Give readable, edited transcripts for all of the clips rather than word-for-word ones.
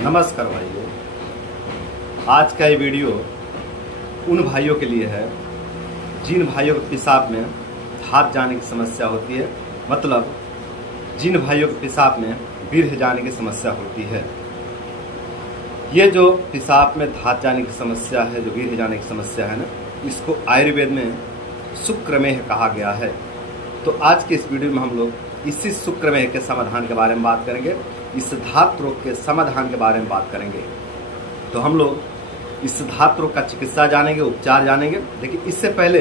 नमस्कार भाइयों। आज का ये वीडियो उन भाइयों के लिए है जिन भाइयों के पेशाब में धात जाने की समस्या होती है, मतलब जिन भाइयों के पेशाब में वीर्य जाने की समस्या होती है। ये जो पेशाब में धात जाने की समस्या है, जो वीर्य जाने की समस्या है ना, इसको आयुर्वेद में शुक्रमेह कहा गया है। तो आज के इस वीडियो में हम लोग इसी शुक्रमेह के समाधान के बारे में बात करेंगे, इस धात रोग के समाधान के बारे में बात करेंगे। तो हम लोग इस धात रोग का चिकित्सा जानेंगे, उपचार जानेंगे। लेकिन इससे पहले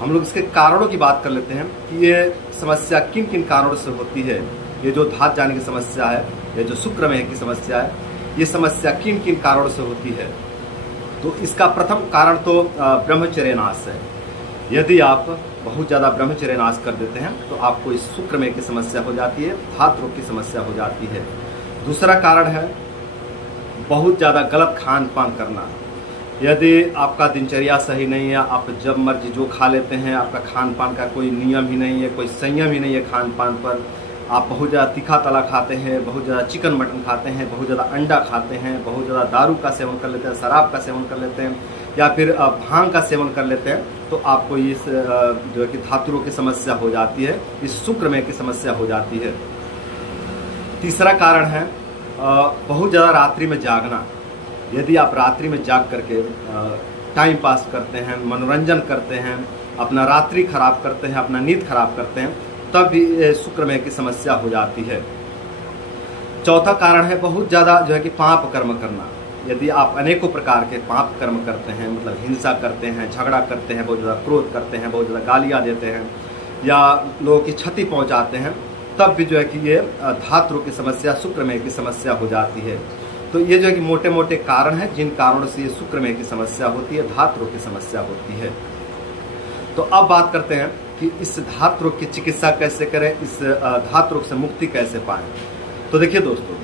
हम लोग इसके कारणों की बात कर लेते हैं कि ये समस्या किन किन कारणों से होती है। ये जो धात जाने की समस्या है, ये जो शुक्रमेह की समस्या है, ये समस्या किन किन कारणों से होती है। तो इसका प्रथम कारण तो ब्रह्मचर्य नाश है। यदि आप बहुत ज़्यादा ब्रह्मचर्य नाश कर देते हैं तो आपको इस शुक्रमेह की समस्या हो जाती है, धात रोग की समस्या हो जाती है। दूसरा कारण है बहुत ज़्यादा गलत खान पान करना। यदि आपका दिनचर्या सही नहीं है, आप जब मर्जी जो खा लेते हैं, आपका खान पान का कोई नियम ही नहीं है, कोई संयम ही नहीं है खान पान पर, आप बहुत ज़्यादा तीखा तला खाते हैं, बहुत ज़्यादा चिकन मटन खाते हैं, बहुत ज़्यादा अंडा खाते हैं, बहुत ज़्यादा दारू का सेवन कर लेते हैं, शराब का सेवन कर लेते हैं, या फिर भांग का सेवन कर लेते हैं, तो आपको इस जो है कि धातु रोग की समस्या हो जाती है, इस शुक्रमेह की समस्या हो जाती है। तीसरा कारण है बहुत ज़्यादा रात्रि में जागना। यदि आप रात्रि में जाग करके टाइम पास करते हैं, मनोरंजन करते हैं, अपना रात्रि खराब करते हैं, अपना नींद खराब करते हैं, तब भी शुक्रमेह की समस्या हो जाती है। चौथा कारण है बहुत ज़्यादा जो है कि पाप कर्म करना। यदि आप अनेकों प्रकार के पाप कर्म करते हैं, मतलब हिंसा करते हैं, झगड़ा करते हैं, बहुत ज़्यादा क्रोध करते हैं, बहुत ज़्यादा गालियाँ देते हैं, या लोगों की क्षति पहुंचाते हैं, तब भी जो है कि ये धात रोग की समस्या, शुक्रमेह की समस्या हो जाती है। तो ये जो है कि मोटे मोटे कारण हैं जिन कारणों से ये शुक्रमेह की समस्या होती है, धात रोग की समस्या होती है। तो अब बात करते हैं कि इस धात रोग की चिकित्सा कैसे करें, इस धात रोग से मुक्ति कैसे पाएं। तो देखिए दोस्तों,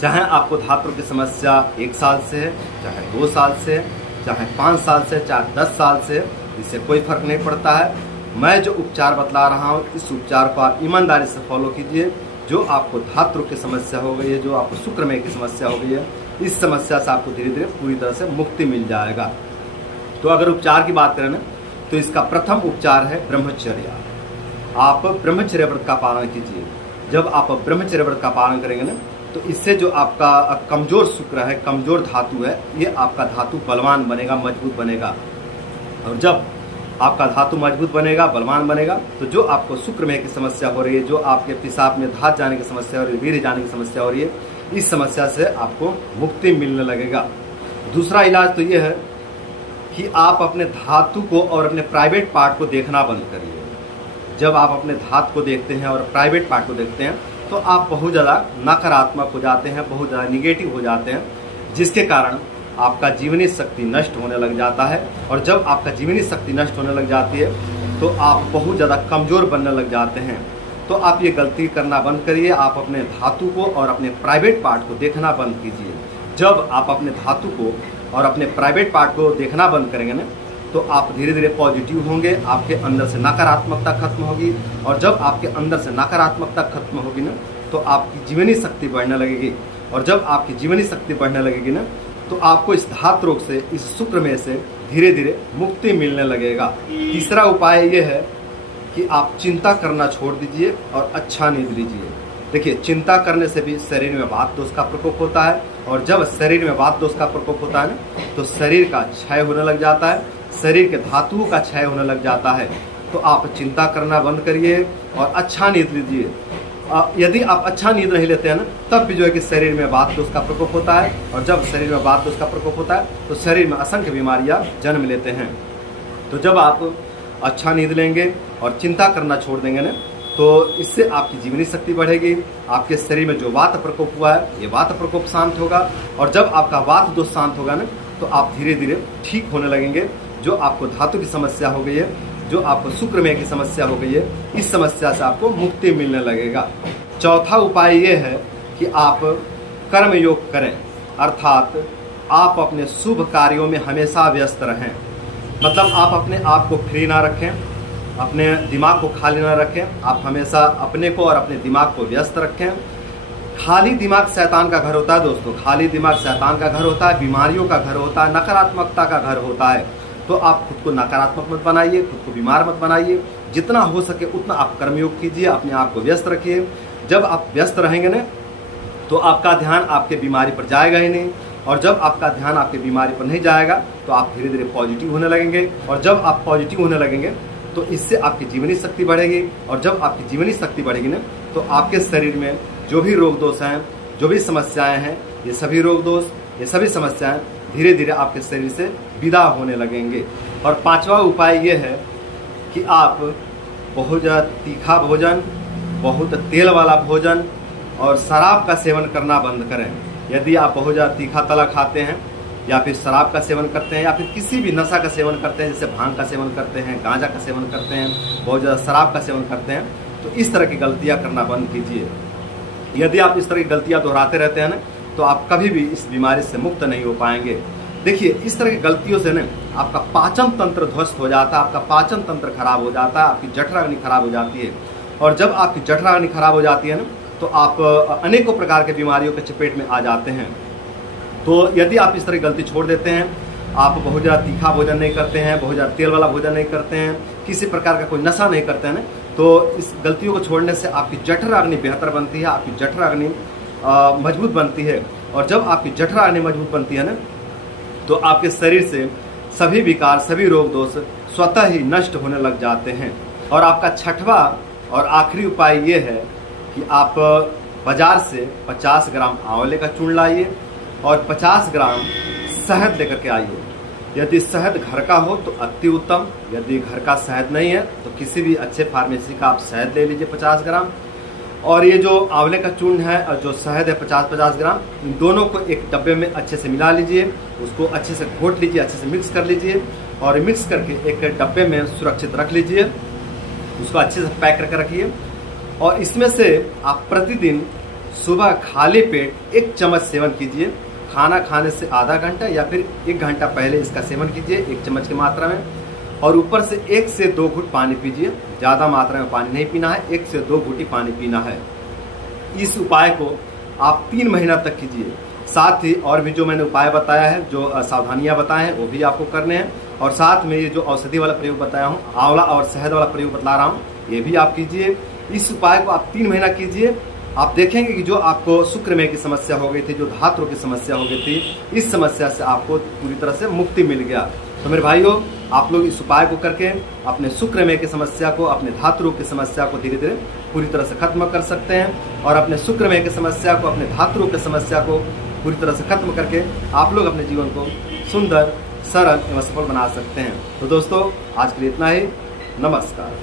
चाहे आपको धात रोग की समस्या 1 साल से है, चाहे 2 साल से है, चाहे 5 साल से, चाहे 10 साल से, इससे कोई फर्क नहीं पड़ता है। मैं जो उपचार बतला रहा हूँ, इस उपचार को आप ईमानदारी से फॉलो कीजिए। जो आपको धात रोग की समस्या हो गई है, जो आपको शुक्रमेह की समस्या हो गई है, इस समस्या से आपको धीरे धीरे पूरी तरह से मुक्ति मिल जाएगा। तो अगर उपचार की बात करें ना, तो इसका प्रथम उपचार है ब्रह्मचर्य। आप ब्रह्मचर्य व्रत का पालन कीजिए। जब आप ब्रह्मचर्य व्रत का पालन करेंगे ना, तो इससे जो आपका कमजोर शुक्र है, कमजोर धातु है, ये आपका धातु बलवान बनेगा, मजबूत बनेगा। और जब आपका धातु मजबूत बनेगा, बलवान बनेगा, तो जो आपको शुक्रमेह की समस्या हो रही है, जो आपके पेशाब में धात जाने की समस्या हो रही है, वीर्य जाने की समस्या हो रही है, इस समस्या से आपको मुक्ति मिलने लगेगा। दूसरा इलाज तो ये है कि आप अपने धातु को और अपने प्राइवेट पार्ट को देखना बंद करिए। जब आप अपने धातु को देखते हैं और प्राइवेट पार्ट को देखते हैं, तो आप बहुत ज़्यादा नकारात्मक हो जाते हैं, बहुत ज़्यादा निगेटिव हो जाते हैं, जिसके कारण आपका जीवनी शक्ति नष्ट होने लग जाता है। और जब आपका जीवनी शक्ति नष्ट होने लग जाती है, तो आप बहुत ज़्यादा कमज़ोर बनने लग जाते हैं। तो आप ये गलती करना बंद करिए। आप अपने धातु को और अपने प्राइवेट पार्ट को देखना बंद कीजिए। जब आप अपने धातु को और अपने प्राइवेट पार्ट को देखना बंद करेंगे ना, तो आप धीरे धीरे पॉजिटिव होंगे, आपके अंदर से नकारात्मकता खत्म होगी। और जब आपके अंदर से नकारात्मकता खत्म होगी ना, तो आपकी जीवनी शक्ति बढ़ने लगेगी। और जब आपकी जीवनी शक्ति बढ़ने लगेगी ना, तो आपको इस धात रोग से, इस शुक्रमेह से धीरे धीरे मुक्ति मिलने लगेगा। तीसरा उपाय ये है कि आप चिंता करना छोड़ दीजिए और अच्छा नींद लीजिए। देखिए, चिंता करने से भी शरीर में वात दोष का प्रकोप होता है, और जब शरीर में वात दोष का प्रकोप होता है ना, तो शरीर का क्षय होने लग जाता है, शरीर के धातुओं का क्षय होने लग जाता है। तो आप चिंता करना बंद करिए और अच्छा नींद लीजिए। यदि आप अच्छा नींद नहीं लेते हैं ना, तब भी जो है कि शरीर में वात दोष का प्रकोप होता है, और जब शरीर में वात दोष का प्रकोप होता है, तो शरीर में असंख्य बीमारियां जन्म लेते हैं। तो जब आप अच्छा नींद लेंगे और चिंता करना छोड़ देंगे ना, तो इससे आपकी जीवनी शक्ति बढ़ेगी। आपके शरीर में जो वात प्रकोप हुआ है, ये वात प्रकोप शांत होगा। और जब आपका वात दोष शांत होगा ना, तो आप धीरे धीरे ठीक होने लगेंगे। जो आपको धातु की समस्या हो गई है, जो आपको शुक्रमेह की समस्या हो गई है, इस समस्या से आपको मुक्ति मिलने लगेगा। चौथा उपाय ये है कि आप कर्म योग करें, अर्थात आप अपने शुभ कार्यों में हमेशा व्यस्त रहें। मतलब आप अपने आप को फ्री ना रखें, अपने दिमाग को खाली ना रखें। आप हमेशा अपने को और अपने दिमाग को व्यस्त रखें। खाली दिमाग शैतान का घर होता है दोस्तों, खाली दिमाग शैतान का घर होता है, बीमारियों का घर होता है, नकारात्मकता का घर होता है। तो आप खुद को नकारात्मक मत बनाइए, खुद को बीमार मत बनाइए। जितना हो सके उतना आप कर्मयोग कीजिए, अपने आप को व्यस्त रखिए। जब आप व्यस्त रहेंगे ना तो आपका ध्यान आपके बीमारी पर जाएगा ही नहीं, और जब आपका ध्यान आपके बीमारी पर नहीं जाएगा तो आप धीरे धीरे पॉजिटिव होने लगेंगे, और जब आप पॉजिटिव होने लगेंगे तो इससे आपकी जीवनी शक्ति बढ़ेगी, और जब आपकी जीवनी शक्ति बढ़ेगी ना तो आपके शरीर में जो भी रोग दोष हैं, जो भी समस्याएं हैं, ये सभी रोग दोष, ये सभी समस्याएं धीरे धीरे आपके शरीर से विदा होने लगेंगे। और पांचवा उपाय ये है कि आप बहुत ज़्यादा तीखा भोजन, बहुत तेल वाला भोजन और शराब का सेवन करना बंद करें। यदि आप बहुत ज़्यादा तीखा तला खाते हैं, या फिर शराब का सेवन करते हैं, या फिर किसी भी नशा का सेवन करते हैं, जैसे भांग का सेवन करते हैं, गांजा का सेवन करते हैं, बहुत ज़्यादा शराब का सेवन करते हैं, तो इस तरह की गलतियां करना बंद कीजिए। यदि आप इस तरह की गलतियां दोहराते रहते हैं ना तो आप कभी भी इस बीमारी से मुक्त नहीं हो पाएंगे। देखिए, इस तरह की गलतियों से ना आपका पाचन तंत्र ध्वस्त हो जाता है, आपका पाचन तंत्र खराब हो जाता है, आपकी जठराग्नि खराब हो जाती है, और जब आपकी जठराग्नि खराब हो जाती है ना तो आप अनेकों प्रकार के बीमारियों के चपेट में आ जाते हैं। तो यदि आप इस तरह की गलती छोड़ देते हैं, आप बहुत ज़्यादा तीखा भोजन नहीं करते हैं, बहुत ज़्यादा तेल वाला भोजन नहीं करते हैं, किसी प्रकार का कोई नशा नहीं करते हैं ना, तो इस गलतियों को छोड़ने से आपकी जठराग्नि बेहतर बनती है, आपकी जठराग्नि मजबूत बनती है। और जब आपकी जठराग्नि मजबूत बनती है ना तो आपके शरीर से सभी विकार, सभी रोग दोष स्वतः ही नष्ट होने लग जाते हैं। और आपका छठवा और आखिरी उपाय ये है कि आप बाजार से 50 ग्राम आंवले का चूर्ण लाइए और 50 ग्राम शहद लेकर के आइए। यदि शहद घर का हो तो अति उत्तम, यदि घर का शहद नहीं है तो किसी भी अच्छे फार्मेसी का आप शहद ले लीजिए 50 ग्राम। और ये जो आंवले का चूर्ण है और जो शहद है 50-50 ग्राम, इन दोनों को एक डब्बे में अच्छे से मिला लीजिए, उसको अच्छे से घोट लीजिए, अच्छे से मिक्स कर लीजिए, और मिक्स करके एक डब्बे में सुरक्षित रख लीजिए, उसको अच्छे से पैक करके रखिए। और इसमें से आप प्रतिदिन सुबह खाली पेट 1 चम्मच सेवन कीजिए। खाना खाने से आधा घंटा या फिर 1 घंटा पहले इसका सेवन कीजिए 1 चम्मच की मात्रा में, और ऊपर से 1 से 2 घूंट पानी पीजिए। ज़्यादा मात्रा में पानी नहीं पीना है, 1 से 2 घूंट ही पानी पीना है। इस उपाय को आप 3 महीना तक कीजिए। साथ ही और भी जो मैंने उपाय बताया है, जो सावधानियां बताए हैं, वो भी आपको करने हैं। और साथ में ये जो औषधि वाला प्रयोग बताया हूँ, आंवला और शहद वाला प्रयोग बता रहा हूँ, ये भी आप कीजिए। इस उपाय को आप 3 महीना कीजिए। आप देखेंगे कि जो आपको शुक्रमेह की समस्या हो गई थी, जो धातु की समस्या हो गई थी, इस समस्या से आपको पूरी तरह से मुक्ति मिल गया। तो मेरे भाइयों, आप लोग इस उपाय को करके अपने शुक्रमेह की समस्या को, अपने धातु रोग की समस्या को धीरे धीरे पूरी तरह से खत्म कर सकते हैं, और अपने शुक्रमेह की समस्या को, अपने धातु रोग की समस्या को पूरी तरह से खत्म करके आप लोग अपने जीवन को सुंदर, सरल एवं सफल बना सकते हैं। तो दोस्तों, आज के लिए इतना ही। नमस्कार।